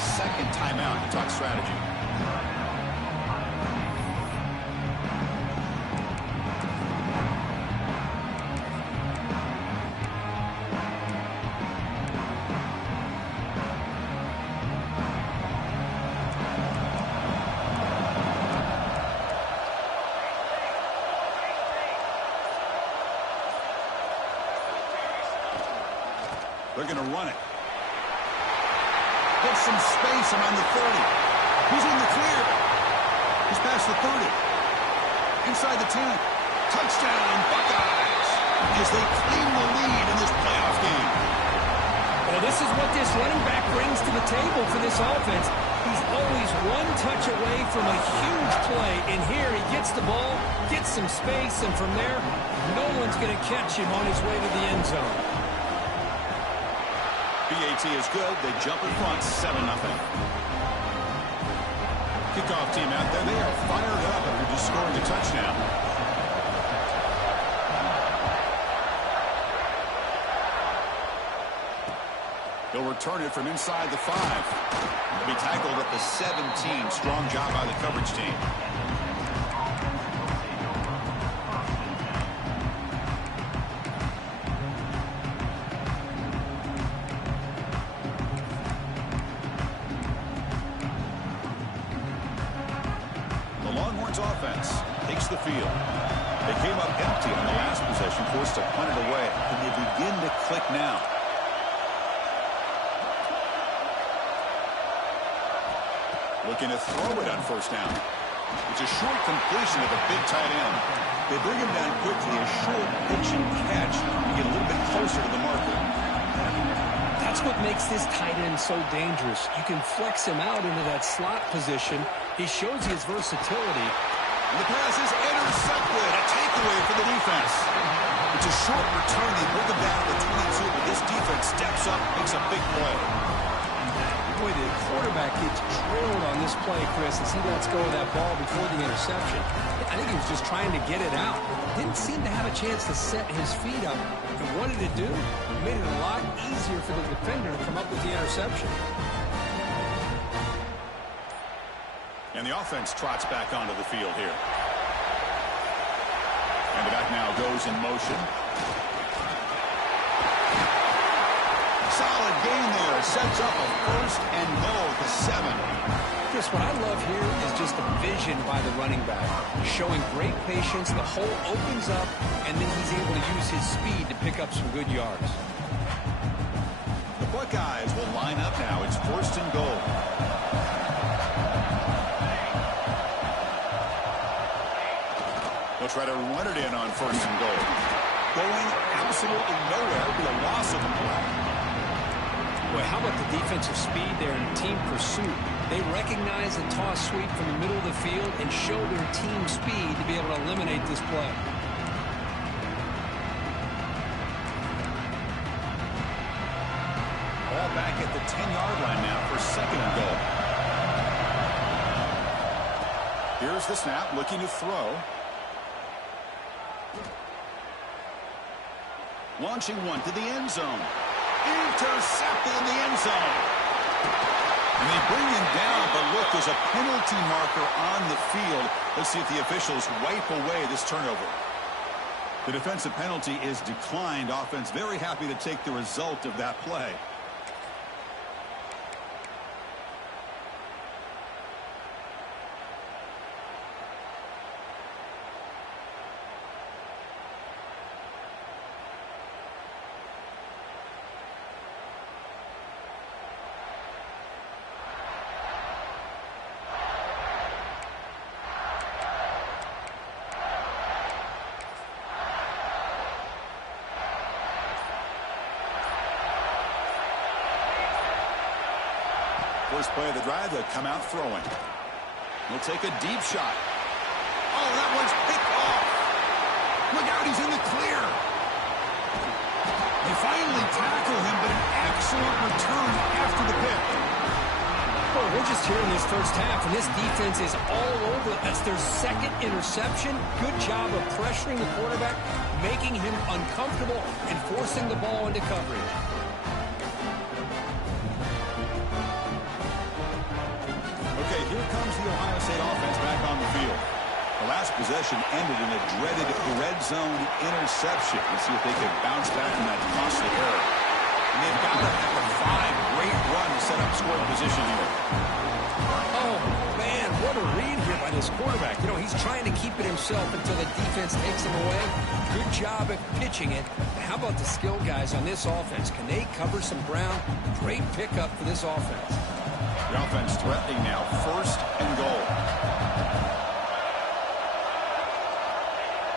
a second timeout to talk strategy. They're going to run it. Gets some space around the 30. He's in the clear. He's past the 30. Inside the 10. Touchdown, Buckeyes, as they claim the lead in this playoff game. Well, this is what this running back brings to the table for this offense. He's always one touch away from a huge play. And here he gets the ball, gets some space, and from there, no one's going to catch him on his way to the end zone. BAT is good. They jump in front, 7-0. Kickoff team out there. They are fired up after just scoring a touchdown. They'll return it from inside the 5. They'll be tackled at the 17. Strong job by the coverage team. Offense takes the field. They came up empty on the last possession, forced to punt it away, and they begin to click now. Looking to throw it on first down. It's a short completion of a big tight end. They bring him down quickly, a short pitch and catch to get a little bit closer to the marker. That's what makes this tight end so dangerous. You can flex him out into that slot position. He shows his versatility. And the pass is intercepted. A takeaway for the defense. It's a short return. They bring him down to the 22, but this defense steps up, makes a big play. Boy, the quarterback gets trailed on this play, Chris, as he lets go of that ball before the interception. I think he was just trying to get it out. Didn't seem to have a chance to set his feet up. And what did it do? It made it a lot easier for the defender to come up with the interception. And the offense trots back onto the field here. And the back now goes in motion. Solid gain there. Sets up a first and goal to 7. Chris, what I love here is just the vision by the running back. Showing great patience. The hole opens up, and then he's able to use his speed to pick up some good yards. The Buckeyes will line up now. It's first and goal. They'll try to run it in on first and goal. Going absolutely nowhere with a loss of the play. Boy, how about the defensive speed there in team pursuit? They recognize the toss sweep from the middle of the field and show their team speed to be able to eliminate this play. Ball back at the 10-yard line now for second and goal. Here's the snap, looking to throw. Launching one to the end zone. Intercepted in the end zone. And they bring him down, but look, there's a penalty marker on the field. Let's see if the officials wipe away this turnover. The defensive penalty is declined. Offense very happy to take the result of that play. First play of the drive, they'll come out throwing. He'll take a deep shot. Oh, that one's picked off. Look out, he's in the clear. They finally tackle him, but an excellent return after the pick. Well, we're just here in this first half, and this defense is all over. That's their second interception. Good job of pressuring the quarterback, making him uncomfortable, and forcing the ball into coverage. the Ohio State offense back on the field. The last possession ended in a dreaded red zone interception. Let's see if they can bounce back from that costly error. And they've got to have a 5-great run to set up scoring position here. Oh, man, what a read here by this quarterback. You know, he's trying to keep it himself until the defense takes him away. Good job at pitching it. But how about the skill guys on this offense? Can they cover some ground? Great pickup for this offense. The offense threatening now, 1st and goal.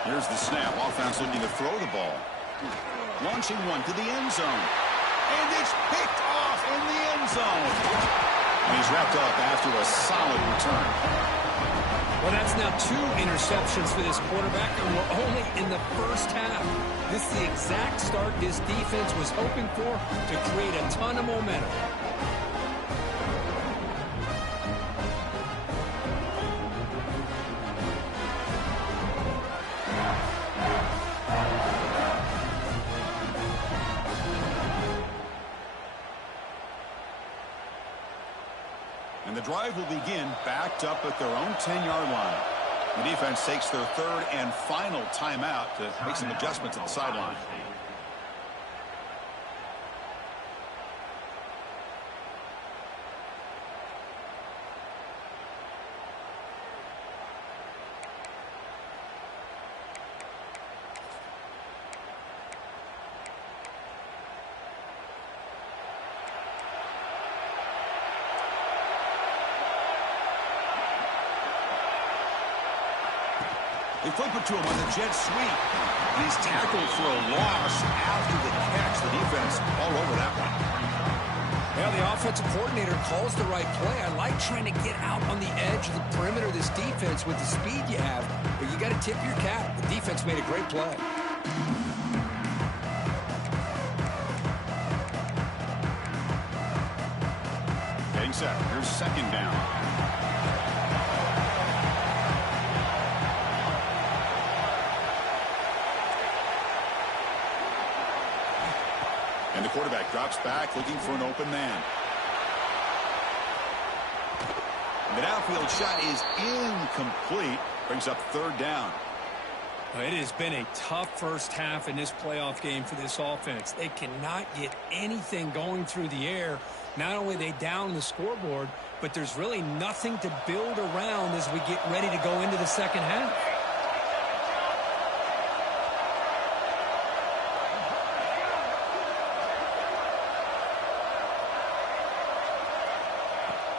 Here's the snap. Offense looking to throw the ball. Launching one to the end zone. And it's picked off in the end zone. And he's wrapped up after a solid return. Well, that's now 2 interceptions for this quarterback, and we're only in the first half. This is the exact start this defense was hoping for to create a ton of momentum. And the drive will begin backed up at their own 10-yard line. The defense takes their 3rd and final timeout to make some adjustments at the sideline. They flip it to him on the jet sweep. And he's tackled for a loss after the catch. The defense all over that one. Well, the offensive coordinator calls the right play. I like trying to get out on the edge of the perimeter of this defense with the speed you have. But you got to tip your cap. The defense made a great play. Getting set. Here's 2nd down. And the quarterback drops back, looking for an open man. And the downfield shot is incomplete. Brings up 3rd down. It has been a tough first half in this playoff game for this offense. They cannot get anything going through the air. Not only are they down the scoreboard, but there's really nothing to build around as we get ready to go into the second half.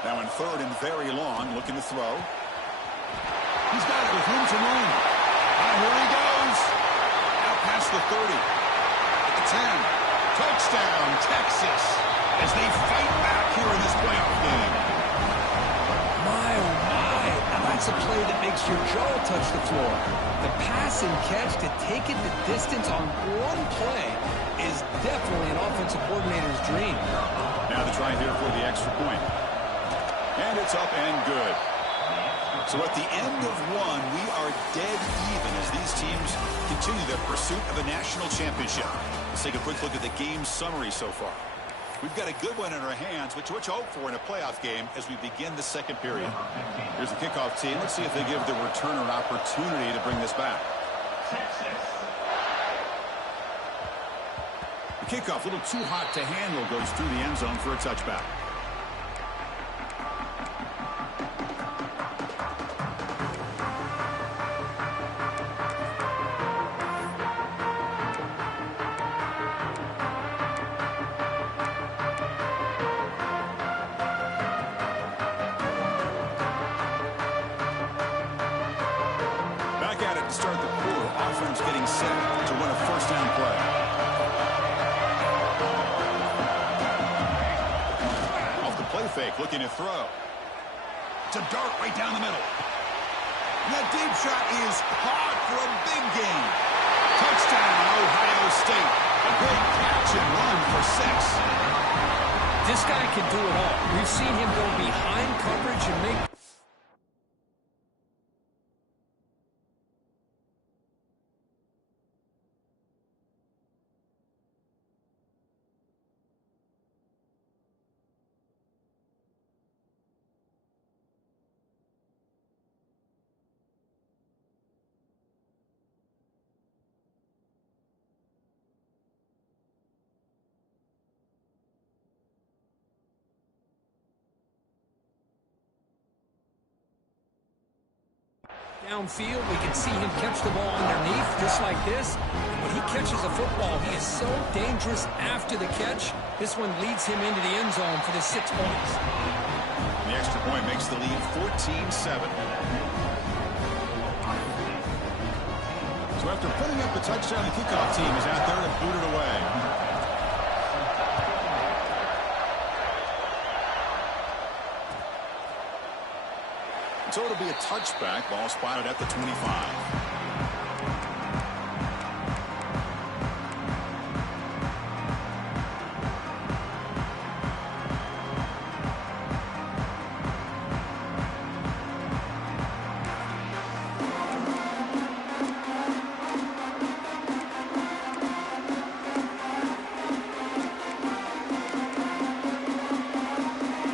Now in 3rd and very long, looking to throw. He's got it with room to run. Here he goes. Out past the 30. At the 10. Touchdown, Texas. As they fight back here in this playoff game. My, oh my. Now that's a play that makes your jaw touch the floor. The pass and catch to take it the distance on one play is definitely an offensive coordinator's dream. Now the try here for the extra point. And it's up and good. So at the end of one, we are dead even as these teams continue their pursuit of a national championship. Let's take a quick look at the game summary so far. We've got a good one in our hands, which to hope for in a playoff game as we begin the second period. Here's the kickoff team. Let's see if they give the returner an opportunity to bring this back. The kickoff, a little too hot to handle, goes through the end zone for a touchback. To start the quarter, offense getting set to win a first down play. Off the play fake, looking to throw. It's a dart right down the middle. And that deep shot is caught for a big gain. Touchdown, Ohio State. A great catch and run for 6. This guy can do it all. We've seen him go behind coverage and make Downfield, we can see him catch the ball underneath, just like this. When he catches a football, he is so dangerous after the catch. This one leads him into the end zone for the 6 points. The extra point makes the lead 14-7. So after putting up the touchdown, the kickoff team is out there to boot it away. So it'll be a touchback. Ball spotted at the 25.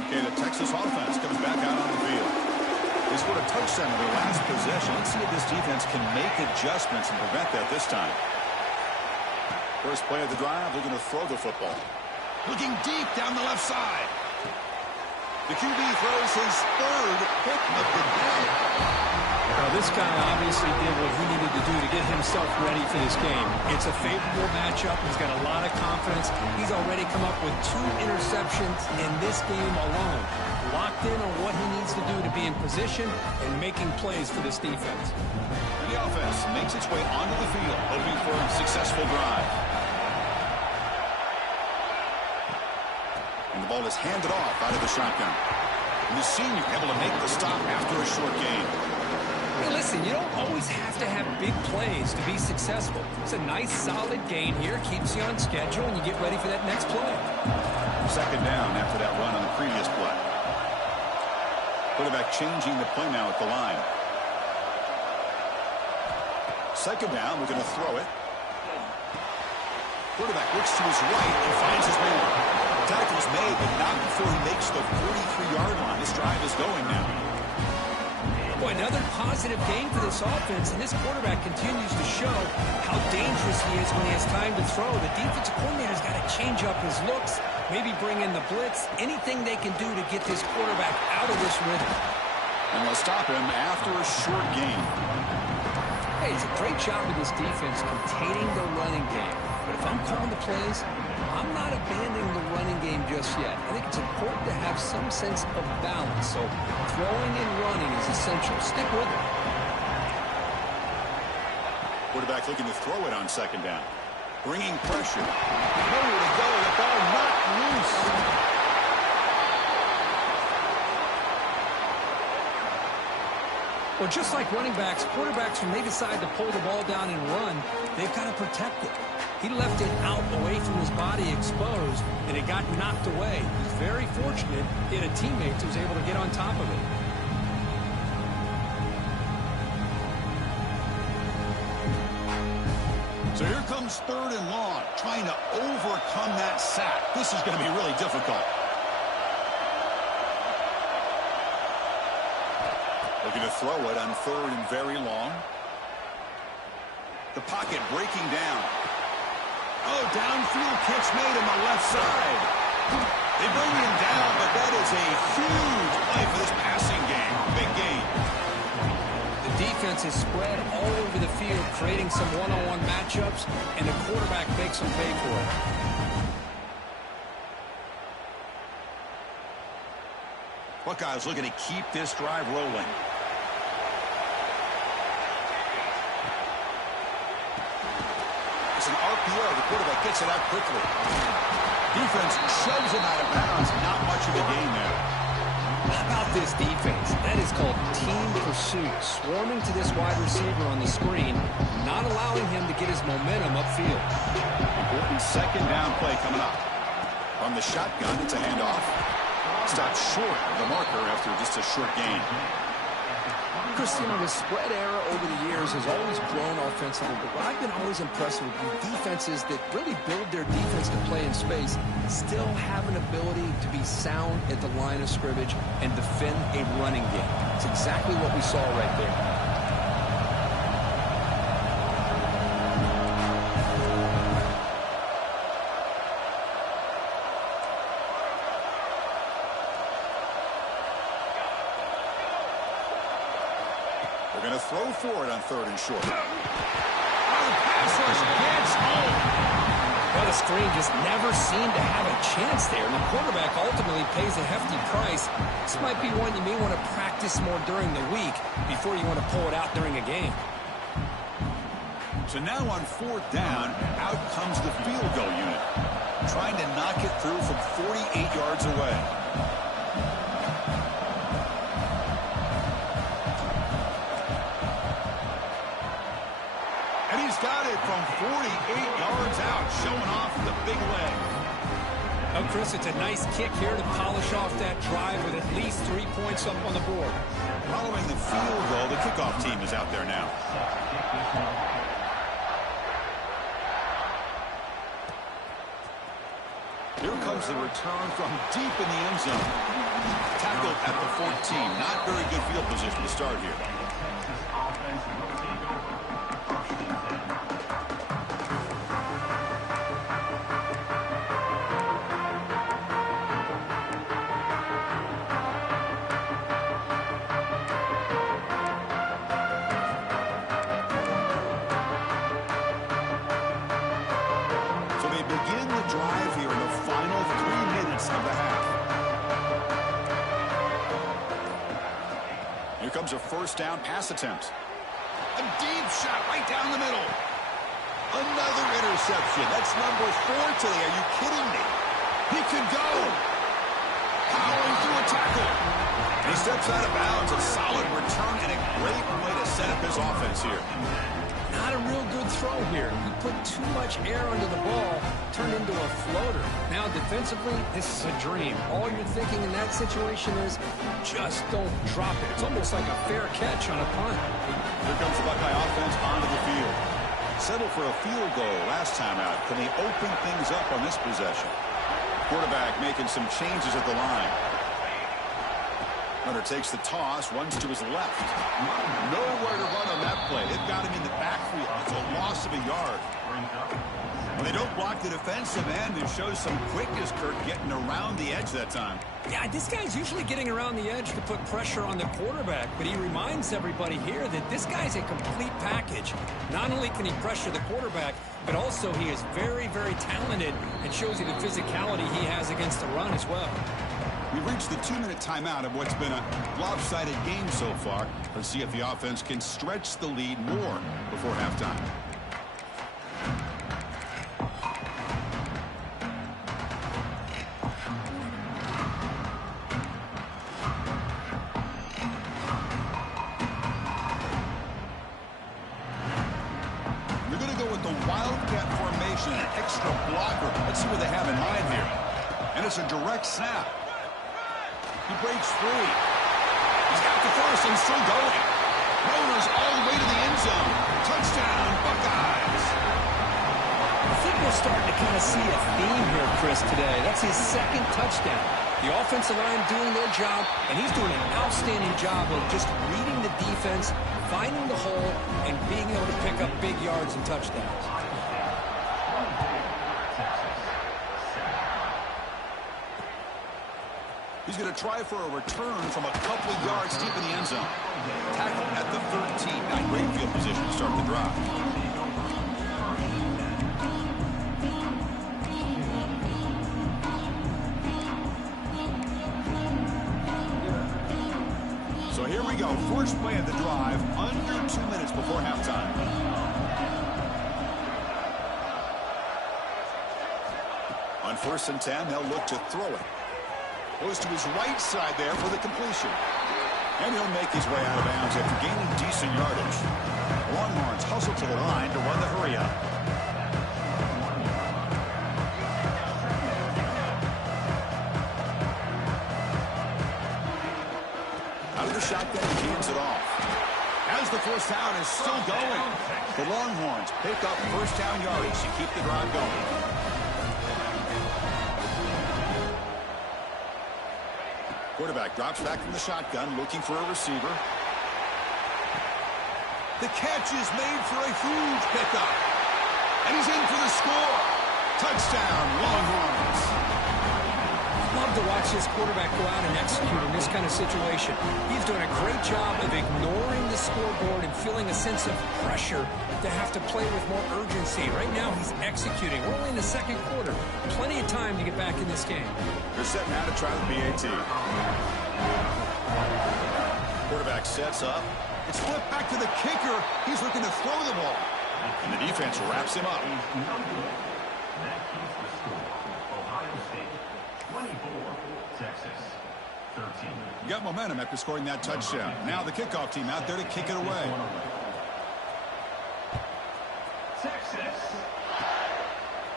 Okay, the Texas offense comes back out on the field. They scored a touchdown in their last possession. Let's see if this defense can make adjustments and prevent that this time. First play of the drive, they're going to throw the football. Looking deep down the left side. The QB throws his third pick of the day. Well, this guy obviously did what he needed to do to get himself ready for this game. It's a favorable matchup. He's got a lot of confidence. He's already come up with 2 interceptions in this game alone. Locked in on what he needs to do to be in position and making plays for this defense. And the offense makes its way onto the field, hoping for a successful drive. And the ball is handed off out of the shotgun. And the senior able to make the stop after a short gain. Hey, listen, you don't always have to have big plays to be successful. It's a nice, solid gain here. Keeps you on schedule, and you get ready for that next play. Second down after that run on the previous play. Quarterback changing the play now at the line. Second down, we're going to throw it. Quarterback looks to his right and finds his man. Tackle's made, but not before he makes the 43-yard line. This drive is going now. Boy, another positive gain for this offense, and this quarterback continues to show how dangerous he is when he has time to throw. The defensive coordinator's got to change up his looks, maybe bring in the blitz, anything they can do to get this quarterback out of this rhythm. And they'll stop him after a short gain. Hey, it's a great job of this defense containing the running game. But if I'm calling the plays, I'm not abandoning the running game just yet. I think it's important to have some sense of balance. So throwing and running is essential. Stick with it. Quarterback looking to throw it on second down. Bringing pressure. Nowhere to go. The ball knocked loose. Well, just like running backs, quarterbacks, when they decide to pull the ball down and run, they've got to protect it. He left it out away from his body exposed, and it got knocked away. He's very fortunate he had a teammate who was able to get on top of it. So here comes third and long, trying to overcome that sack. This is going to be really difficult. Looking to throw it on third and very long. The pocket breaking down. Oh, downfield pitch made on the left side. They bring him down, but that is a huge play for this passing game. Big gain. The defense is spread all over the field, creating some one-on-one matchups, and the quarterback makes them pay for it. Buckeyes looking to keep this drive rolling. It's an RPO. The quarterback gets it out quickly. Defense shoves him out of bounds. Not much of a gain there. How about this defense? That is called team pursuit. Swarming to this wide receiver on the screen, not allowing him to get his momentum upfield. Important second down play coming up. From the shotgun, it's a handoff. Stopped short of the marker after just a short gain. Chris, you know, the spread era over the years has always grown offensively, but what I've been always impressed with defenses that really build their defense to play in space still have an ability to be sound at the line of scrimmage and defend a running game. It's exactly what we saw right there. They're going to throw for it on 3rd and short. Oh, the pass rush gets home. Well, the screen just never seemed to have a chance there, and the quarterback ultimately pays a hefty price. This might be one you may want to practice more during the week before you want to pull it out during a game. So now on 4th down, out comes the field goal unit, trying to knock it through from 48 yards away. And he's got it from 48 yards out, showing off the big leg. Oh, Chris, it's a nice kick here to polish off that drive with at least 3 points up on the board. Following the field goal, the kickoff team is out there now. Here comes the return from deep in the end zone. Tackled at the 14. Not very good field position to start here. So they begin the drive here in the final 3 minutes of the half. Here comes a 1st down pass attempt. A deep shot right down the middle. Another interception. That's number 4 today. Are you kidding me? He could go. Powering through a tackle. He steps out of bounds. A solid return and a great way to set up his offense here. Not a real good throw here. He put too much air under the ball, turned into a floater. Now, defensively, this is a dream. All you're thinking in that situation is just don't drop it. It's almost like a fair catch on a punt. Here comes the Buckeye offense onto the field. Settled for a field goal last time out. Can they open things up on this possession? Quarterback making some changes at the line. Hunter takes the toss, runs to his left. Nowhere to run on that play. They've got him in the backfield. It's a loss of a yard. When they don't block the defensive end, it shows some quickness, Kirk, getting around the edge that time. Yeah, this guy's usually getting around the edge to put pressure on the quarterback, but he reminds everybody here that this guy's a complete package. Not only can he pressure the quarterback, but also he is very, very talented and shows you the physicality he has against the run as well. We've reached the 2-minute timeout of what's been a lopsided game so far. Let's see if the offense can stretch the lead more before halftime. They're going to go with the Wildcat formation, an extra blocker. Let's see what they have in mind here. And it's a direct snap. He breaks free. He's got the first and still going. Runners all the way to the end zone. Touchdown, Buckeyes. I think we're starting to kind of see a theme here, Chris, today. That's his 2nd touchdown. The offensive line doing their job, and he's doing an outstanding job of just reading the defense, finding the hole, and being able to pick up big yards and touchdowns. He's going to try for a return from a couple of yards deep in the end zone. Tackled at the 13. Now great field position to start the drive. So here we go. First play of the drive, under 2 minutes before halftime. On 1st and 10, they'll look to throw it. Goes to his right side there for the completion. And he'll make his way out of bounds after gaining decent yardage. Longhorns hustle to the line to run the hurry up. Out of the shotgun, he hands it off. As the 1st down is still going. The Longhorns pick up 1st down yardage to keep the drive going. Quarterback drops back from the shotgun, looking for a receiver. The catch is made for a huge pickup. And he's in for the score. Touchdown, Longhorns. Well, love to watch this quarterback go out and execute in this kind of situation. He's doing a great job of ignoring the scoreboard and feeling a sense of pressure to have to play with more urgency. Right now, he's executing. We're only in the second quarter. Plenty of time to get back in this game. They're setting out to try the PAT. Quarterback sets up. It's flipped back to the kicker. He's looking to throw the ball. And the defense wraps him up. You got momentum after scoring that touchdown. Now the kickoff team out there to kick it away.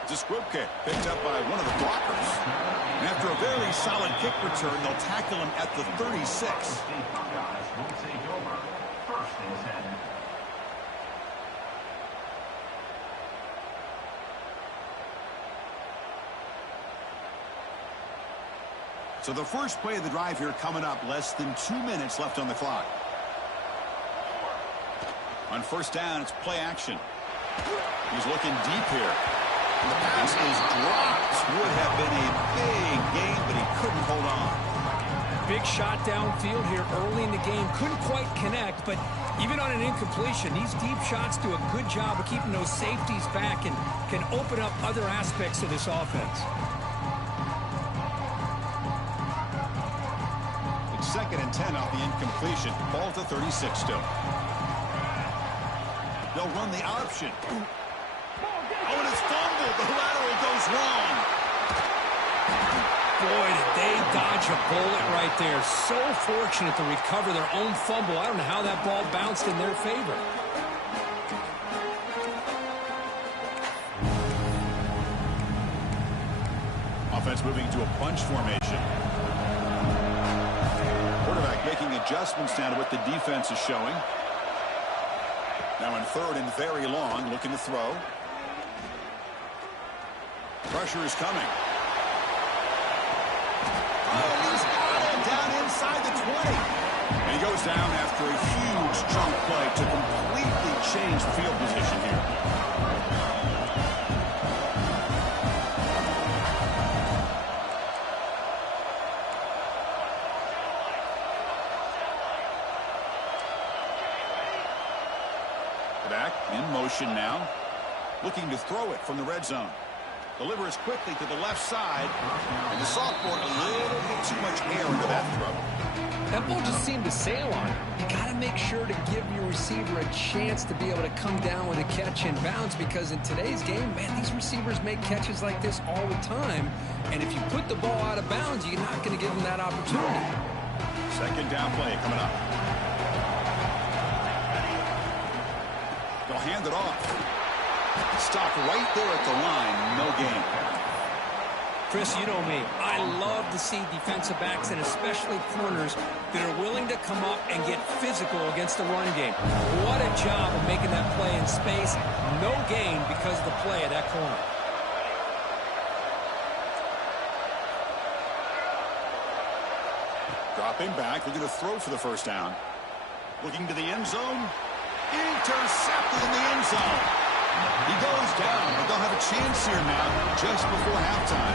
It's a squib kick picked up by one of the blockers. And after a very solid kick return, they'll tackle him at the 36. So the first play of the drive here coming up, less than 2 minutes left on the clock. On first down, it's play action. He's looking deep here. And the pass is dropped. Would have been a big game, but he couldn't hold on. Big shot downfield here early in the game. Couldn't quite connect, but even on an incompletion, these deep shots do a good job of keeping those safeties back and can open up other aspects of this offense. It's 2nd and 10 off the incompletion. Ball to 36 still. They'll run the option. Oh, and it's fumbled. The lateral goes wrong. Boy, did they dodge a bullet right there. So fortunate to recover their own fumble. I don't know how that ball bounced in their favor. Offense moving to a bunch formation. Quarterback making adjustments now to what the defense is showing. Now in 3rd and very long, looking to throw. Pressure is coming. Oh, he's got it down inside the 20. And he goes down after a huge chunk play to completely change field position here. Back in motion now. Looking to throw it from the red zone. Delivers quickly to the left side. And the sophomore a little bit too much air into that throw. That ball just seemed to sail on it. You got to make sure to give your receiver a chance to be able to come down with a catch and bounce, because in today's game, man, these receivers make catches like this all the time. And if you put the ball out of bounds, you're not going to give them that opportunity. 2nd down play coming up. They'll hand it off. Stopped right there at the line. No gain. Chris, you know me. I love to see defensive backs and especially corners that are willing to come up and get physical against the run game. What a job of making that play in space. No gain because of the play at that corner. Dropping back, looking to throw for the first down. Looking to the end zone. Intercepted in the end zone. He goes down, but they'll have a chance here now just before halftime.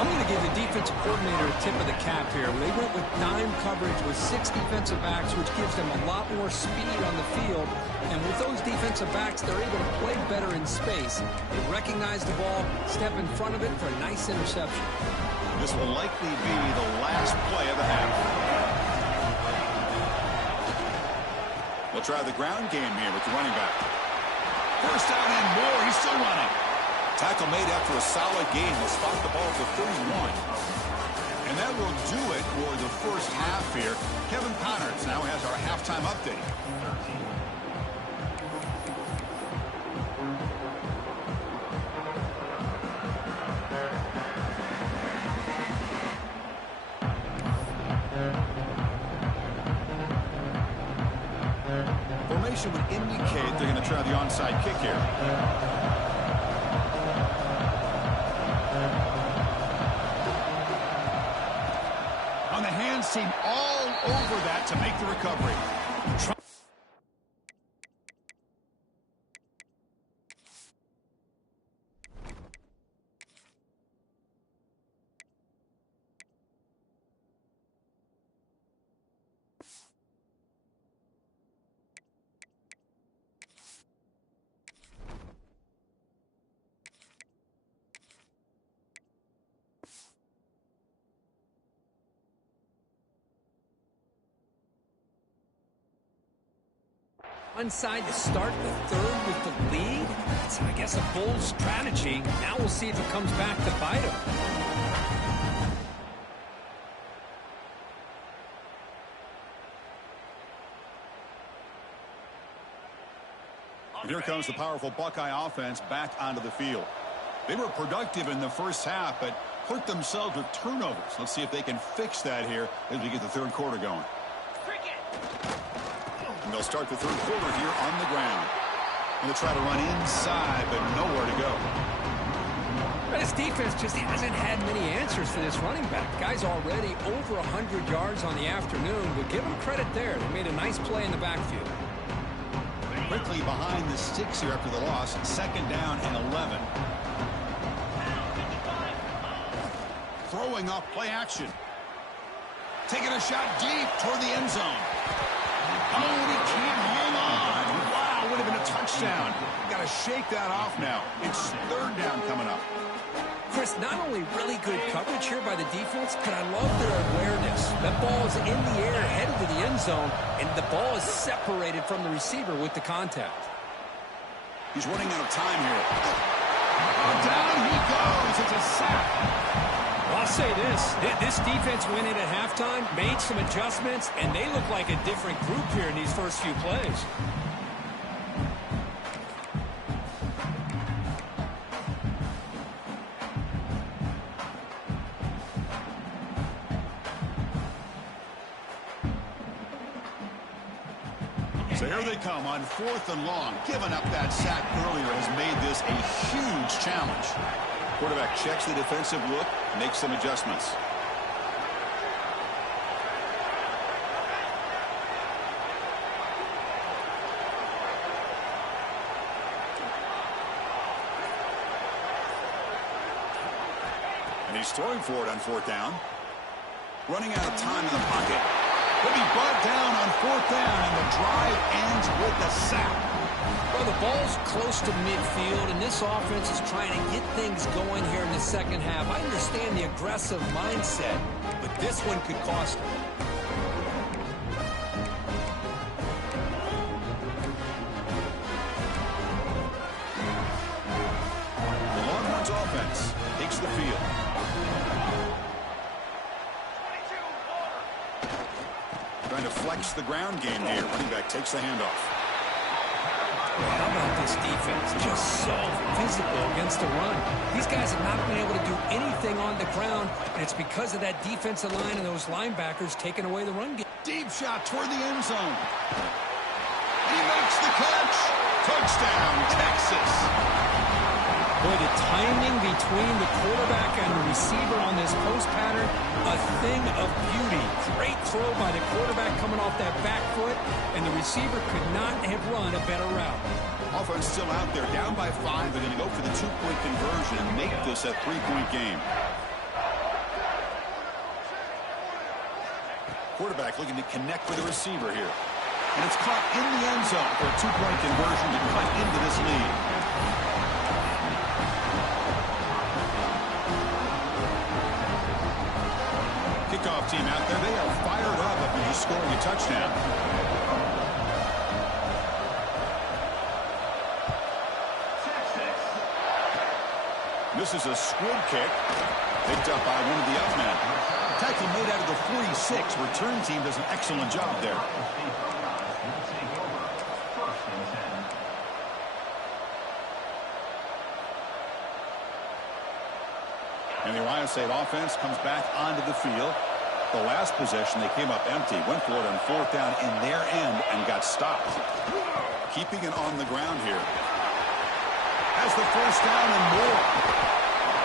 I'm going to give the defensive coordinator a tip of the cap here. They went with dime coverage with 6 defensive backs, which gives them a lot more speed on the field. And with those defensive backs, they're able to play better in space. They recognize the ball, step in front of it for a nice interception. This will likely be the last play of the half. They'll try the ground game here with the running back. First down and more. He's still running. Tackle made after a solid game. Will spot the ball for 31. And that will do it for the first half here. Kevin Connors now has our halftime update. Formation would indicate they're going to try the onside kick here. On the hands team all over that to make the recovery. Onside to start the third with the lead. It's, I guess, a bold strategy. Now we'll see if it comes back to bite him. And here comes the powerful Buckeye offense back onto the field. They were productive in the first half, but hurt themselves with turnovers. Let's see if they can fix that here as we get the third quarter going. And they'll start the third quarter here on the ground. And they'll try to run inside, but nowhere to go. But his defense just hasn't had many answers for this running back. Guy's already over 100 yards on the afternoon, but give him credit there. They made a nice play in the backfield. Quickly behind the sticks here after the loss. 2nd down and 11. Throwing off play action. Taking a shot deep toward the end zone. Oh, he can't hang on. Wow, would have been a touchdown. Got to shake that off now. It's 3rd down coming up. Chris, not only really good coverage here by the defense, but I love their awareness. That ball is in the air, headed to the end zone, and the ball is separated from the receiver with the contact. He's running out of time here. Down he goes. It's a sack. Well, I'll say this defense went in at halftime, made some adjustments, and they look like a different group here in these first few plays. So here they come on 4th and long. Giving up that sack earlier has made this a huge challenge. Quarterback checks the defensive look, makes some adjustments. And he's throwing for it on 4th down. Running out of time in the pocket. He'll be brought down on 4th down, and the drive ends with a sack. Well, the ball's close to midfield, and this offense is trying to get things going here in the second half. I understand the aggressive mindset, but this one could cost them. The Longhorns offense takes the field. Trying to flex the ground game here. Running back takes the handoff. How about this defense? Just so physical against the run. These guys have not been able to do anything on the ground, and it's because of that defensive line and those linebackers taking away the run game. Deep shot toward the end zone. He makes the catch. Touchdown, Texas. Boy, the timing between the quarterback and the receiver on this post pattern, a thing of beauty. Great throw by the quarterback coming off that back foot, and the receiver could not have run a better route. Offense still out there, down by 5. They're going to go for the 2-point conversion and make this a 3-point game. Quarterback looking to connect with the receiver here. And it's caught in the end zone for a 2-point conversion to cut into this lead. Kickoff team out there, they are fired up after just scoring a touchdown. This is a squib kick, picked up by one of the up men. Tackle made out of the 46. Return team does an excellent job there. And the Ohio State offense comes back onto the field. The last possession, they came up empty, went for it on 4th down in their end and got stopped. Keeping it on the ground here. Has the 1st down and more.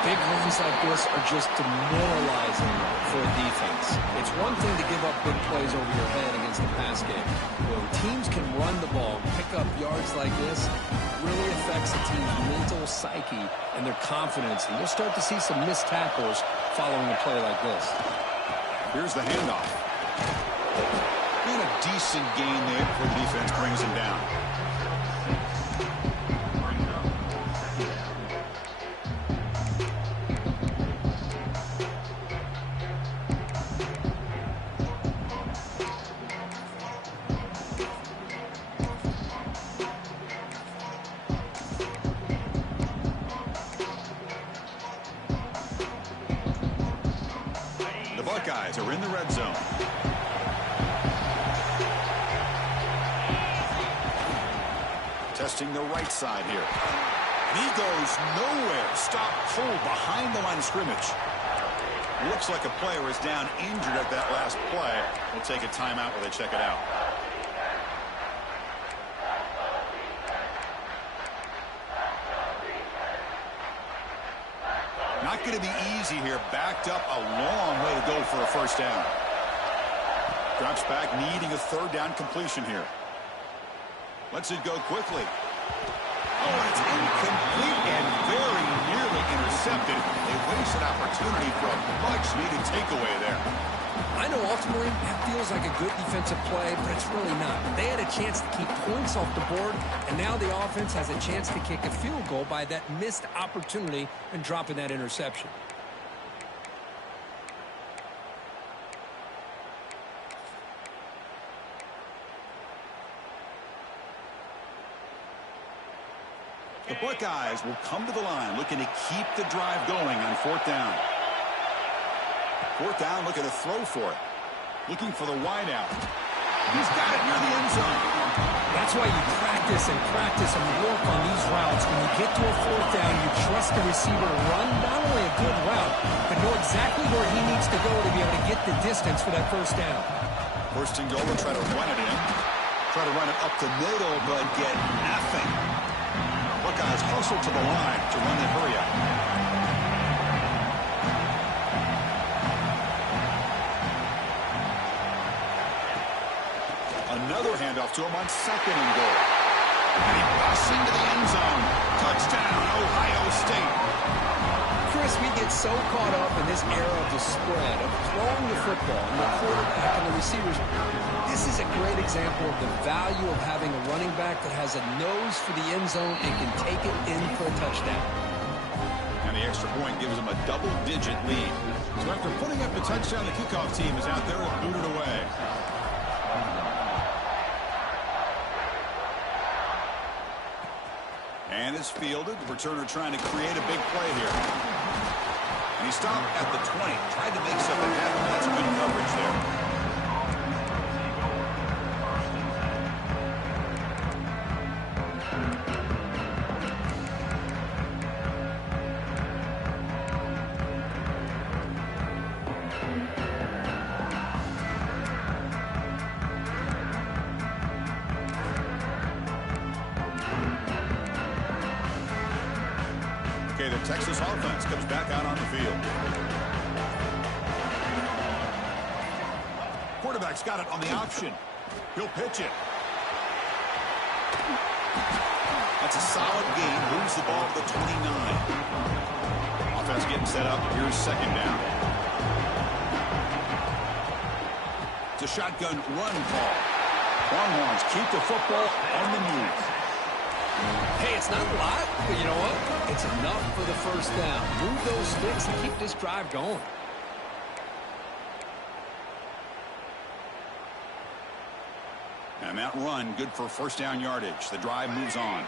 Big runs like this are just demoralizing for a defense. It's one thing to give up big plays over your head against the pass game. When teams can run the ball, pick up yards like this, it really affects a team's mental psyche and their confidence. And you'll start to see some missed tackles following a play like this. Here's the handoff. And a decent gain there before the defense brings him down. They're in the red zone. Testing the right side here. And he goes nowhere. Stop cold behind the line of scrimmage. Looks like a player is down injured at that last play. We'll take a timeout while they check it out. Not going to be easy here. Backed up a long way to go for a first down. Drops back, needing a third down completion here. Lets it go quickly. Oh, and it's incomplete and very nearly intercepted. A wasted opportunity for a much-needed takeaway there. I know ultimately that feels like a good defensive play, but it's really not. They had a chance to keep points off the board, and now the offense has a chance to kick a field goal by that missed opportunity and dropping that interception. The Buckeyes will come to the line looking to keep the drive going on fourth down. Fourth down, looking to throw for it. Looking for the wide out. He's got it near the end zone. That's why you practice and work on these routes. When you get to a fourth down, you trust the receiver to run not only a good route, but know exactly where he needs to go to be able to get the distance for that first down. First and goal, try to run it in. Try to run it up the middle, but get nothing. Buckeyes hustle to the line to run the hurry up. Another handoff to him on second and goal. And he busts into the end zone. Touchdown, Ohio State. Chris, we get so caught up in this era of the spread, of throwing the football, and the quarterback and the receivers. This is a great example of the value of having a running back that has a nose for the end zone and can take it in for a touchdown. And the extra point gives them a double-digit lead. So after putting up the touchdown, the kickoff team is out there and booted away. And it's fielded. The returner trying to create a big play here. And he stopped at the 20. Tried to make something happen. That's good coverage there. Okay, the Texas offense comes back out on the field. Quarterback's got it on the option. He'll pitch it. That's a solid gain. Moves the ball to the 29. Offense getting set up. Here's second down. It's a shotgun run call. Longhorns keep the football on the move. Hey, it's not a lot, but you know what? It's enough for the first down. Move those sticks and keep this drive going. And that run, good for first down yardage. The drive moves on.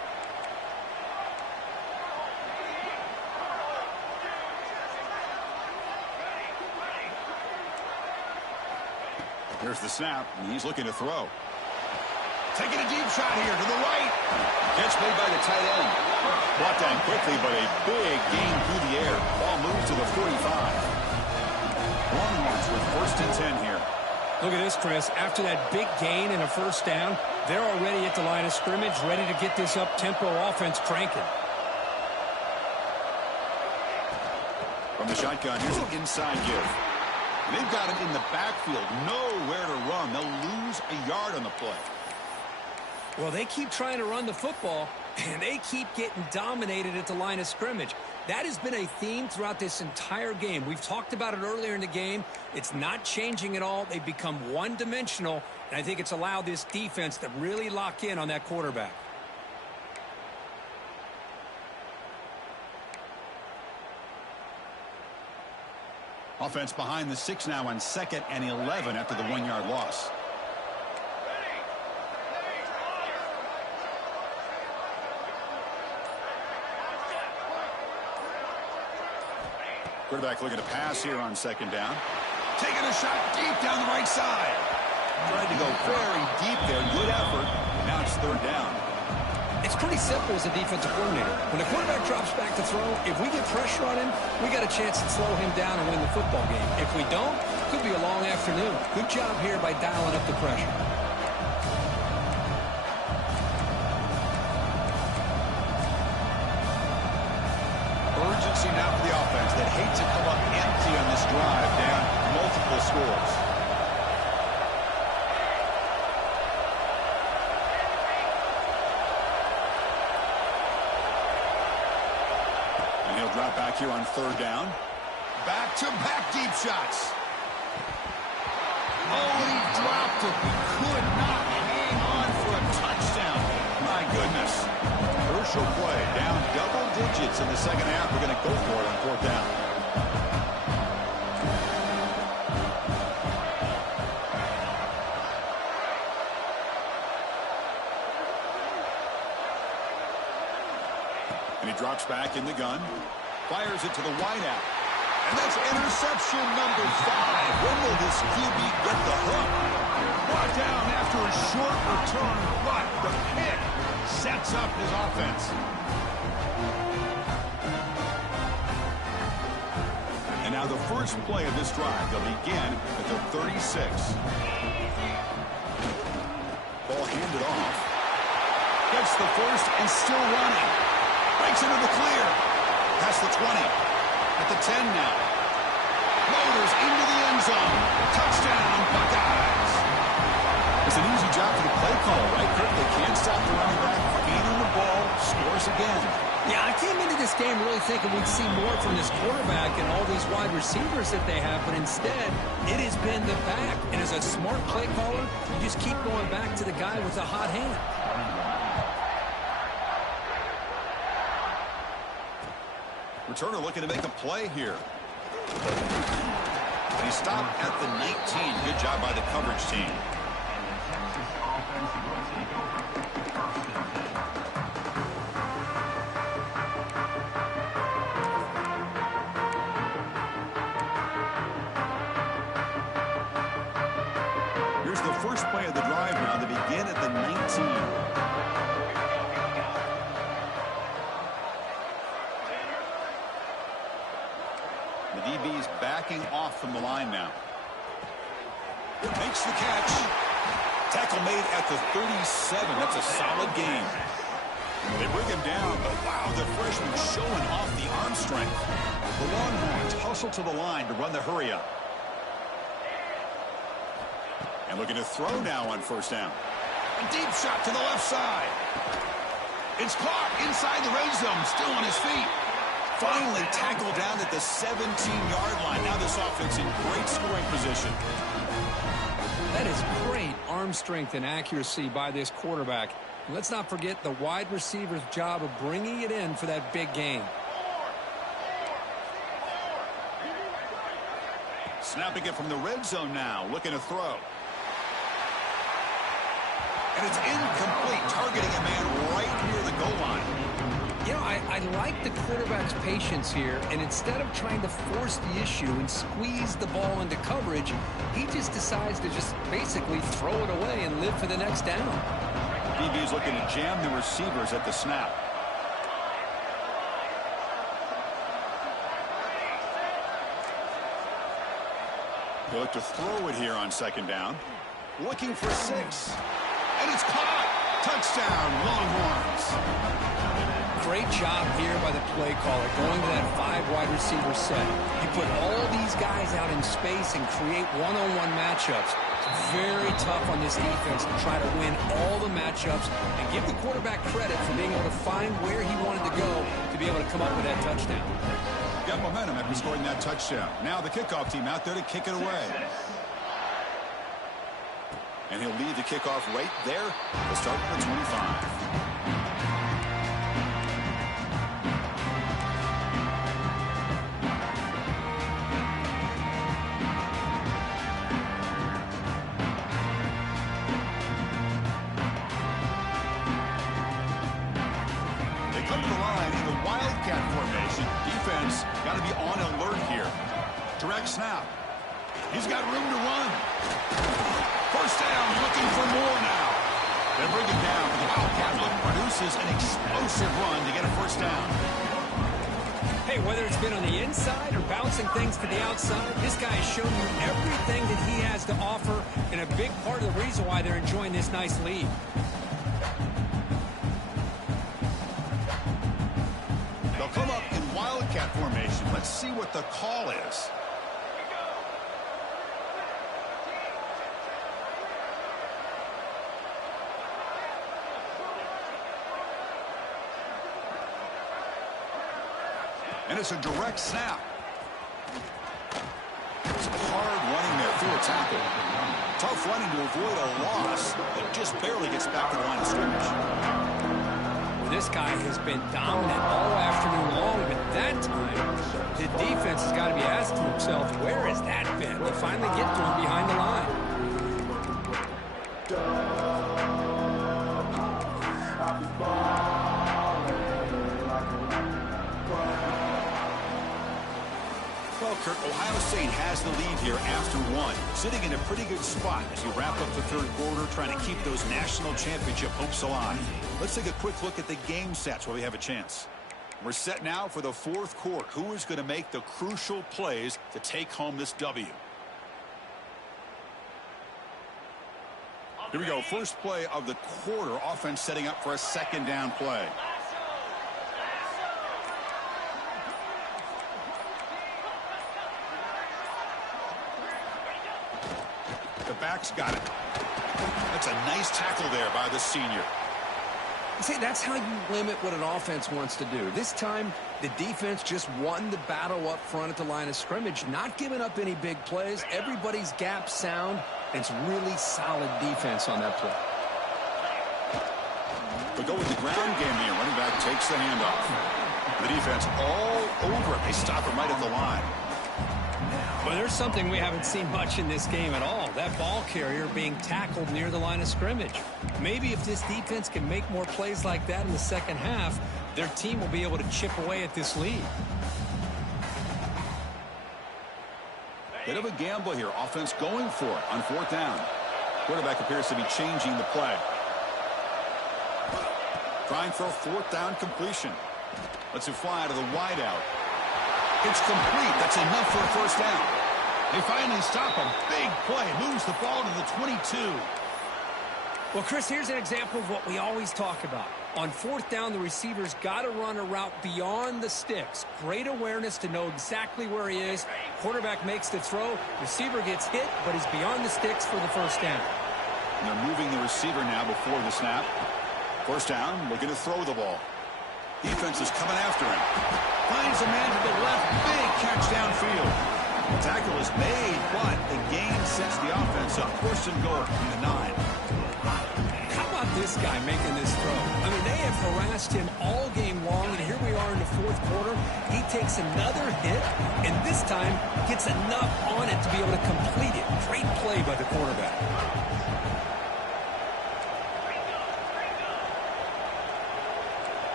Here's the snap, and he's looking to throw. Taking a deep shot here to the right. Catch made by the tight end. Brought down quickly, but a big gain through the air. Ball moves to the 45. Longhorns with first and 10 here. Look at this, Chris. After that big gain and a first down, they're already at the line of scrimmage, ready to get this up-tempo offense cranking. From the shotgun, here's an inside give. And they've got him in the backfield. Nowhere to run. They'll lose a yard on the play. Well, they keep trying to run the football, and they keep getting dominated at the line of scrimmage. That has been a theme throughout this entire game. We've talked about it earlier in the game. It's not changing at all. They've become one-dimensional, and I think it's allowed this defense to really lock in on that quarterback. Offense behind the 6 now on 2nd and 11 after the 1-yard loss. Quarterback looking to pass here on 2nd down. Taking a shot deep down the right side. Tried to go very deep there. Good effort. Now it's third down. It's pretty simple as a defensive coordinator. When the quarterback drops back to throw, if we get pressure on him, we got a chance to slow him down and win the football game. If we don't, it could be a long afternoon. Good job here by dialing up the pressure. Urgency now for the offense that hate to come up empty on this drive, down multiple scores. And he'll drop back here on third down. Back-to-back deep shots. Oh, and he dropped it. He could not hang on for a touchdown. My goodness. Crucial play. Down double digits in the second half. We're going to go for it on fourth down. And he drops back in the gun. Fires it to the wideout. And that's interception number 5. When will this QB get the hook? Brought down after a short return, but the pick sets up his offense. And now the first play of this drive. They'll begin at the 36. Ball handed off. Gets the first and still running. Breaks into the clear. Past the 20. At the 10 now. Motors into the end zone. Touchdown, Buckeyes. It's an easy job for the play caller, right, Kirk? They can't stop the running back. Gaining the ball. Scores again. Yeah, I came into this game really thinking we'd see more from this quarterback and all these wide receivers that they have, but instead, it has been the back. And as a smart play caller, you just keep going back to the guy with the hot hand. Returner looking to make a play here. And he stopped at the 19. Good job by the coverage team. Here's the first play of the drive now. They begin at the 19. The DB's backing off from the line now. Makes the catch. Tackle made at the 37. That's a solid gain. They bring him down, but wow, the freshman showing off the arm strength. The Longhorns hustle to the line to run the hurry up. And looking to throw now on first down. A deep shot to the left side. It's caught inside the red zone, still on his feet. Finally tackled down at the 17-yard line. Now this offense in great scoring position. That is great arm strength and accuracy by this quarterback. And let's not forget the wide receiver's job of bringing it in for that big game. Snapping it from the red zone now, looking to throw. And it's incomplete, targeting a man right near the goal line. You know, I like the quarterback's patience here, and instead of trying to force the issue and squeeze the ball into coverage, he just decides to just basically throw it away and live for the next down. DB's looking to jam the receivers at the snap. He'll look to throw it here on second down. Looking for 6. And it's caught. Touchdown, Longhorns. Great job here by the play caller, going to that 5 wide receiver set. You put all these guys out in space and create one-on-one matchups. It's very tough on this defense to try to win all the matchups and give the quarterback credit for being able to find where he wanted to go to be able to come up with that touchdown. Got momentum after scoring that touchdown. Now the kickoff team out there to kick it away. And he'll lead the kickoff right there to start at the 25. Got to be on alert here. Direct snap. He's got room to run. First down, looking for more now. They bring it down. The Wildcat produces an explosive run to get a first down. Hey, whether it's been on the inside or bouncing things to the outside, this guy has shown you everything that he has to offer, and a big part of the reason why they're enjoying this nice lead. They'll come up in Wildcat formation. Let's see what the call is. And it's a direct snap. Some hard running there through a tackle. Tough running to avoid a loss, but just barely gets back to the line of scrimmage. This guy has been dominant all afternoon long, but that time, the defense has got to be asking himself, where has that been? To finally get to him behind the line. Well, Kurt, Ohio State has the lead here after one, sitting in a pretty good spot as you wrap up the third quarter, trying to keep those national championship hopes alive. Let's take a quick look at the game stats while we have a chance. We're set now for the fourth quarter. Who is going to make the crucial plays to take home this W? Here we go. First play of the quarter. Offense setting up for a second down play. The back's got it. That's a nice tackle there by the senior. See, that's how you limit what an offense wants to do. This time, the defense just won the battle up front at the line of scrimmage, not giving up any big plays. Everybody's gap sound, and it's really solid defense on that play. They'll go with the ground game here. Running back takes the handoff. The defense all over it. They stop him right at the line. Well, there's something we haven't seen much in this game at all. That ball carrier being tackled near the line of scrimmage. Maybe if this defense can make more plays like that in the second half, their team will be able to chip away at this lead. Bit of a gamble here. Offense going for it on fourth down. Quarterback appears to be changing the play. Trying for a fourth down completion. Lets it fly out of the wideout. It's complete. That's enough for a first down. They finally stop a big play. Moves the ball to the 22. Well, Chris, here's an example of what we always talk about. On fourth down, the receiver's got to run a route beyond the sticks. Great awareness to know exactly where he is. Quarterback makes the throw. Receiver gets hit, but he's beyond the sticks for the first down. And they're moving the receiver now before the snap. First down, looking to throw the ball. Defense is coming after him. Finds a man to the left. Big catch downfield. The tackle is made, but the gain sets the offense up. First and goal from the 9. How about this guy making this throw? I mean, they have harassed him all game long, and here we are in the fourth quarter. He takes another hit, and this time gets enough on it to be able to complete it. Great play by the quarterback.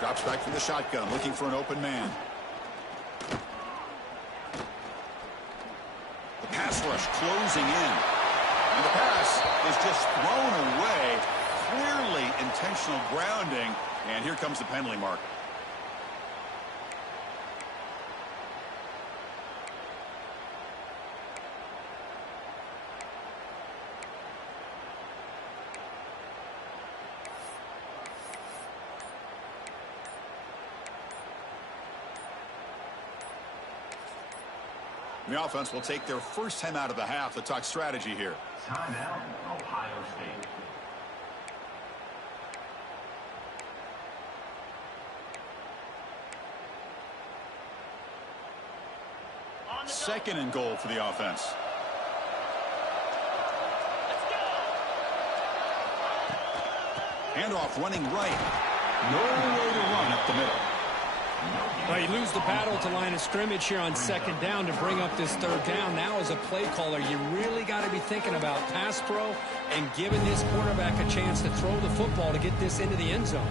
Drops back from the shotgun, looking for an open man. The pass rush closing in. And the pass is just thrown away. Clearly intentional grounding. And here comes the penalty mark. The offense will take their first time out of the half to talk strategy here. Timeout, Ohio State. Second and goal for the offense. Handoff running right. No way to run up the middle. Well, you lose the battle to line of scrimmage here on second down to bring up this third down. Now as a play caller, you really got to be thinking about pass pro and giving this quarterback a chance to throw the football to get this into the end zone.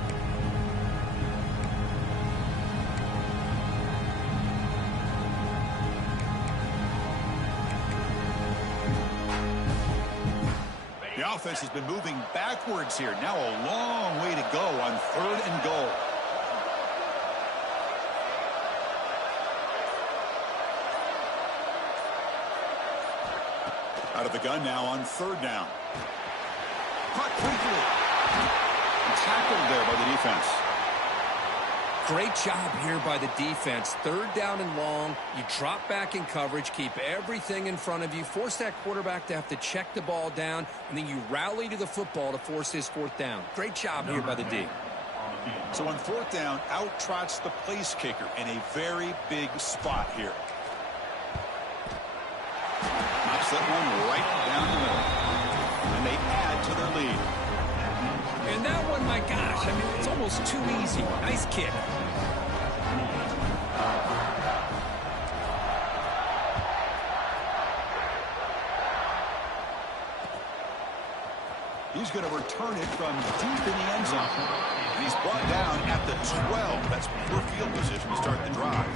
The offense has been moving backwards here. Now a long way to go on 3rd and goal. Out of the gun now on 3rd down. Caught quickly. And tackled there by the defense. Great job here by the defense. 3rd down and long. You drop back in coverage, keep everything in front of you, force that quarterback to have to check the ball down, and then you rally to the football to force his 4th down. Great job here by the D. So on 4th down, out trots the place kicker in a very big spot here. Knocks that one right down the middle. And they add to their lead. And that one, my gosh, I mean, it's almost too easy. Nice kick. He's going to return it from deep in the end zone. And he's brought down at the 12. That's poor field position to start the drive.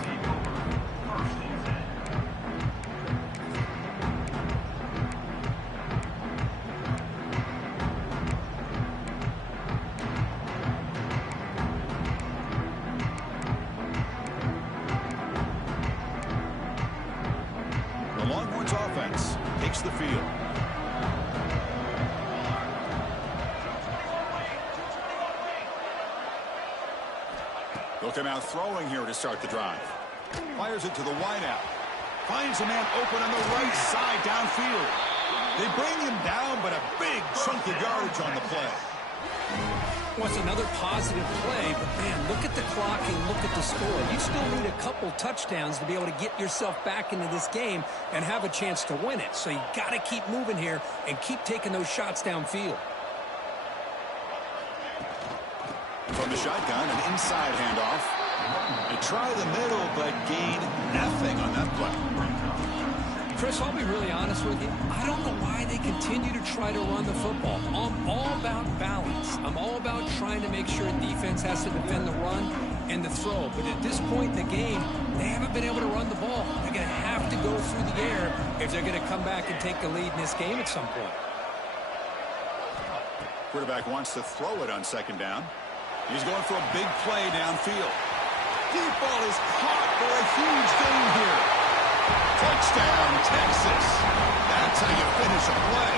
Takes the field. They'll come out throwing here to start the drive. Fires it to the wideout. Finds a man open on the right side downfield. They bring him down, but a big chunk of yardage on the play. Well, it's another positive play, but man, look at the clock and look at the score. You still need a couple touchdowns to be able to get yourself back into this game and have a chance to win it. So you got to keep moving here and keep taking those shots downfield. From the shotgun, an inside handoff. They try the middle, but gain nothing on that play. Chris, I'll be really honest with you. I don't know why they continue to try to run the football. I'm all about balance. I'm all about trying to make sure defense has to defend the run and the throw. But at this point in the game, they haven't been able to run the ball. They're going to have to go through the air if they're going to come back and take the lead in this game at some point. Quarterback wants to throw it on 2nd down. He's going for a big play downfield. Deep ball is caught for a huge gain here. Touchdown, Texas. That's how you finish a play.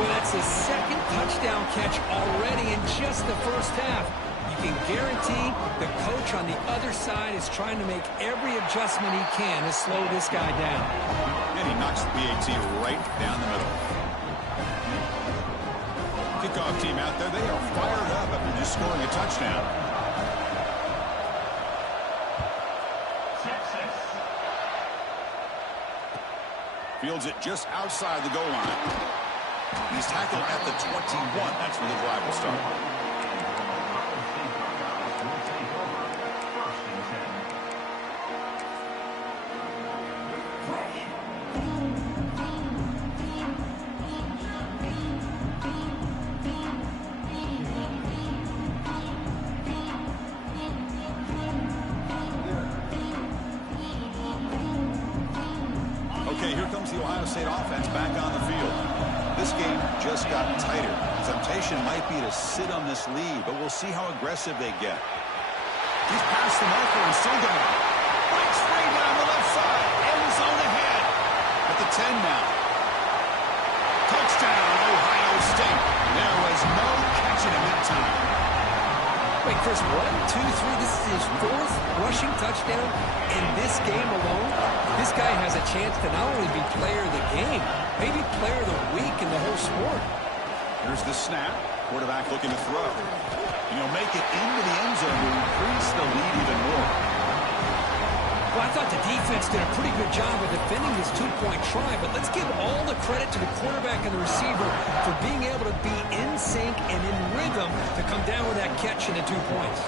Well, that's his 2nd touchdown catch already in just the first half. You can guarantee the coach on the other side is trying to make every adjustment he can to slow this guy down. And he knocks the PAT right down the middle. Kickoff team out there, they are fired up after just scoring a touchdown. Fields it just outside the goal line. He's tackled at the 21. That's where the drive will start. Okay, here comes the Ohio State offense back on the field. This game just got tighter. Temptation might be to sit on this lead, but we'll see how aggressive they get. He's past the marker and still got it. Breaks free down the left side. End zone ahead. At the 10 now. Touchdown, Ohio State. There was no catching him that time. Wait, Chris, 1, 2, 3, this is his 4th rushing touchdown in this game alone. This guy has a chance to not only be player of the game, maybe player of the week in the whole sport. Here's the snap. Quarterback looking to throw. And he'll make it into the end zone to increase the lead even more. Well, I thought the defense did a pretty good job of defending this two-point try, but let's give all the credit to the quarterback and the receiver for being able to be in sync and in rhythm to come down with that catch and the 2 points.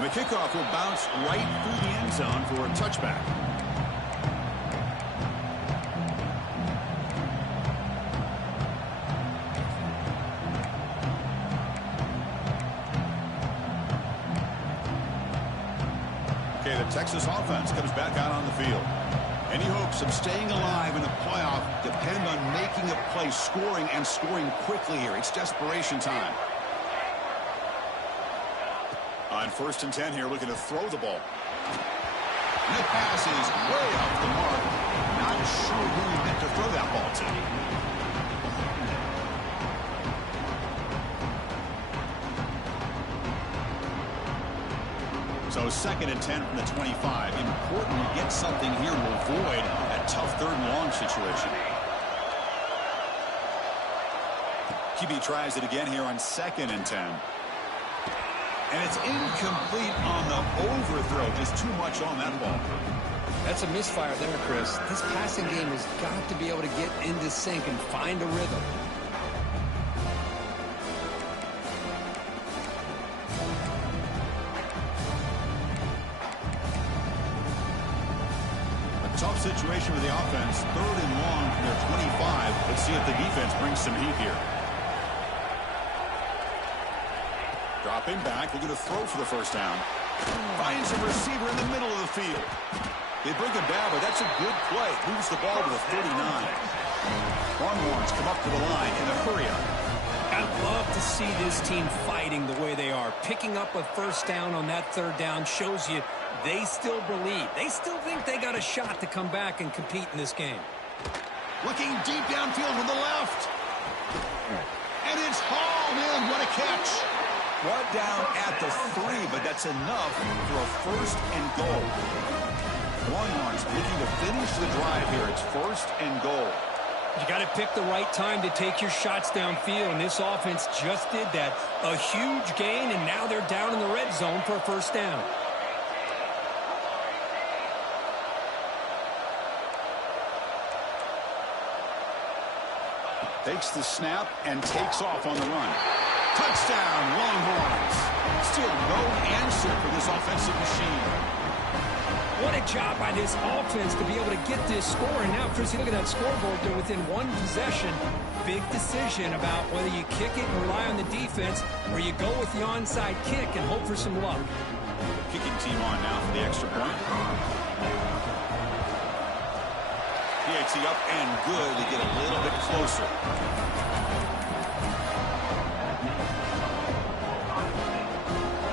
And the kickoff will bounce right through the end zone for a touchback. Okay, the Texas offense comes back out on the field. Any hopes of staying alive in the playoff depend on making a play, scoring, and scoring quickly here. It's desperation time. On 1st and 10 here, looking to throw the ball. And the pass is way off the mark. Not sure who he meant to throw that ball to. So 2nd and 10 from the 25. Important to get something here to avoid that tough 3rd and long situation. QB tries it again here on 2nd and 10. And it's incomplete on the overthrow. Just too much on that ball. That's a misfire there, Chris. This passing game has got to be able to get into sync and find a rhythm. Tough situation with the offense. 3rd and long from their 25. Let's see if the defense brings some heat here. Dropping back, looking to throw for the 1st down. Finds a receiver in the middle of the field. They bring him down, but that's a good play. Moves the ball to the 39. Longhorns come up to the line in a hurry up. I love to see this team fighting the way they are. Picking up a 1st down on that 3rd down shows you they still believe. They still think they got a shot to come back and compete in this game. Looking deep downfield from the left. And it's hauled in. What a catch. Brought down at the 3, but that's enough for a 1st and goal. Longhorns looking to finish the drive here. It's 1st and goal. You got to pick the right time to take your shots downfield, and this offense just did that. A huge gain, and now they're down in the red zone for a 1st down. Takes the snap and takes off on the run. Touchdown, Longhorns. Still no answer for this offensive machine. What a job by this offense to be able to get this score. And now, Chris, you look at that scoreboard. They're within 1 possession. Big decision about whether you kick it and rely on the defense or you go with the onside kick and hope for some luck. Kicking team on now for the extra point. PAT up and good to get a little bit closer.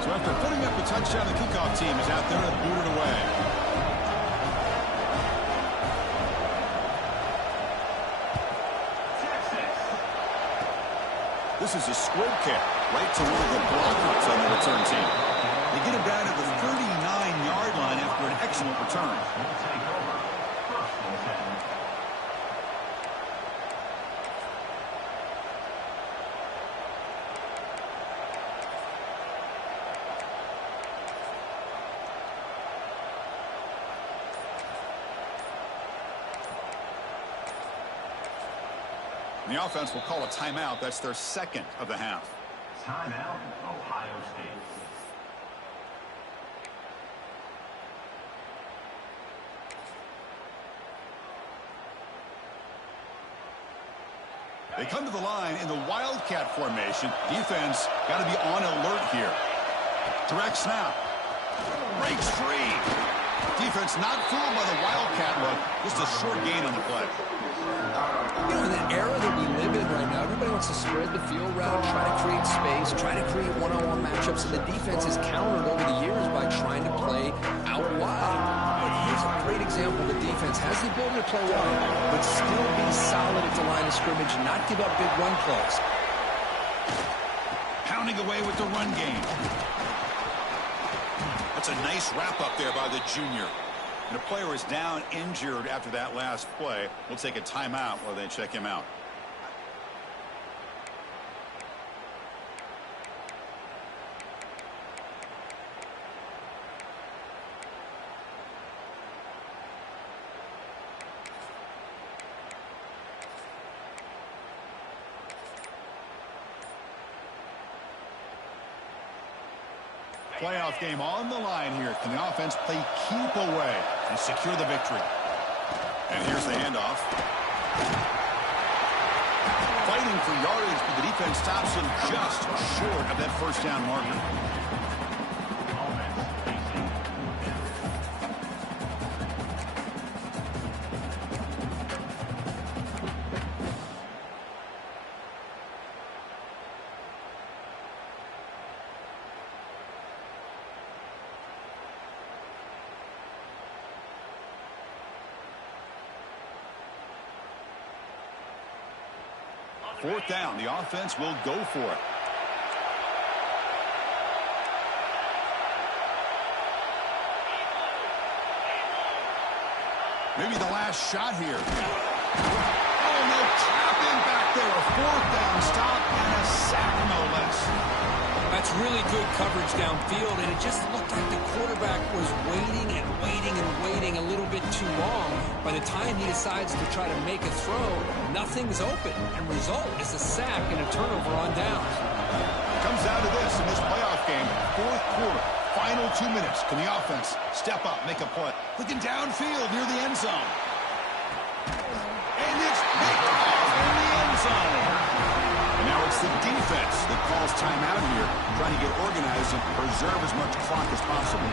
So after putting up a touchdown, the kickoff team is out there to boot it away. This is a squib kick right to one of the blockers on the return team. They get him down to the 39-yard line after an excellent return. And the offense will call a timeout. That's their 2nd of the half. Timeout, Ohio State. They come to the line in the Wildcat formation. Defense got to be on alert here. Direct snap. Breaks free. Defense not fooled by the Wildcat look. Just a short gain on the play. You know, in the era that we live in right now, everybody wants to spread the field route, try to create space, try to create one-on-one matchups, and the defense has countered over the years by trying to play out wide. But here's a great example. The defense has the ability to play wide, but still be solid at the line of scrimmage and not give up big run plays. Pounding away with the run game. That's a nice wrap-up there by the junior. And the player is down injured after that last play. We'll take a timeout while they check him out. playoff game on the line here. Can the offense play keep away and secure the victory? And here's the handoff. Fighting for yardage, but the defense stops him just short of that first down marker. Fourth down, the offense will go for it. Maybe the last shot here. Oh, no, trapping back there. A fourth down stop and a sack, no less. That's really good coverage downfield, and it just looked like the quarterback was waiting and waiting and waiting a little bit too long. By the time he decides to try to make a throw, nothing's open, and result is a sack and a turnover on downs. Comes down to this in this playoff game, fourth quarter, final 2 minutes. Can the offense step up, make a play? Looking downfield near the end zone. And it's picked off in the end zone. And now it's the defense that calls timeout here, trying to get organized and preserve as much clock as possible.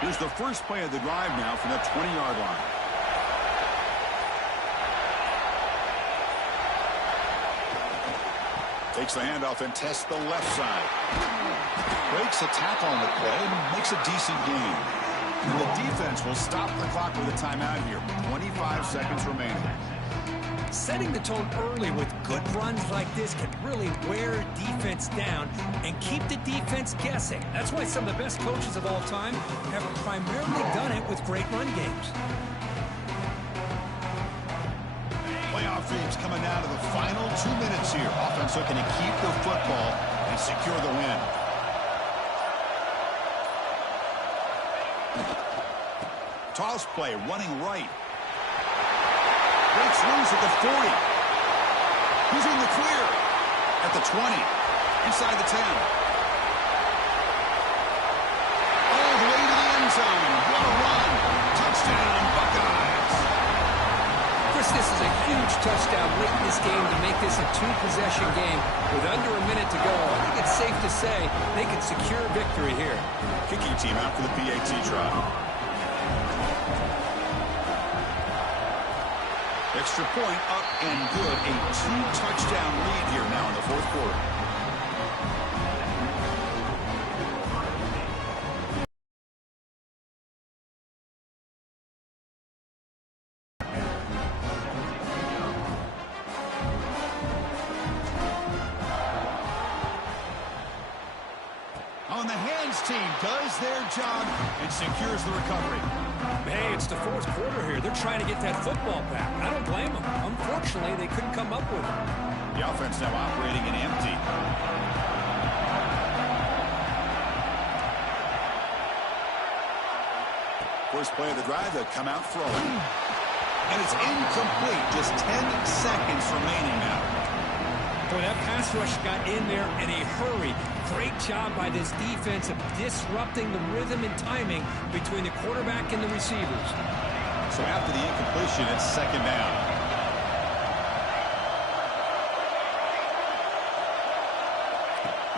Here's the first play of the drive now from that 20-yard line. Takes the handoff and tests the left side. Breaks a tackle on the play and makes a decent gain. And the defense will stop the clock with a timeout here. 25 seconds remaining. Setting the tone early with good runs like this can really wear defense down and keep the defense guessing. That's why some of the best coaches of all time have primarily done it with great run games. Playoff dreams coming down to the final 2 minutes here. Offense looking to keep the football and secure the win. Toss play, running right. Breaks loose at the 40. He's in the clear at the 20. Inside the 10. All the way to the end zone. What a run. Touchdown, Buckeyes. Chris, this is a huge touchdown late in this game to make this a two-possession game with under a minute to go. I think it's safe to say they can secure victory here. Kicking team out for the PAT try. Extra point up and good. A two-touchdown lead here now in the fourth quarter. On the hands team does their job and secures the recovery. Hey, it's the fourth quarter here. They're trying to get that football back. I don't blame them. Unfortunately, they couldn't come up with it. The offense now operating in empty. First play of the drive, they'll come out throwing. And it's incomplete. Just 10 seconds remaining now. Boy, that pass rush got in there in a hurry. Great job by this defense of disrupting the rhythm and timing between the quarterback and the receivers. So after the incompletion, it's second down.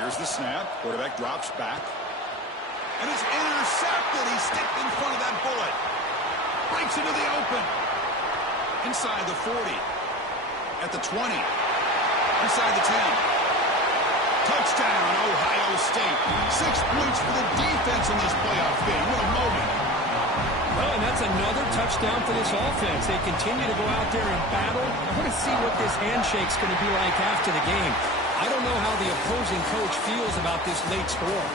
Here's the snap. Quarterback drops back. And it's intercepted. He stepped in front of that bullet. Breaks into the open. Inside the 40. At the 20. Inside the 10. Touchdown, Ohio State. 6 points for the defense in this playoff game. What a moment. Well, and that's another touchdown for this offense. They continue to go out there and battle. I want to see what this handshake's going to be like after the game. I don't know how the opposing coach feels about this late score.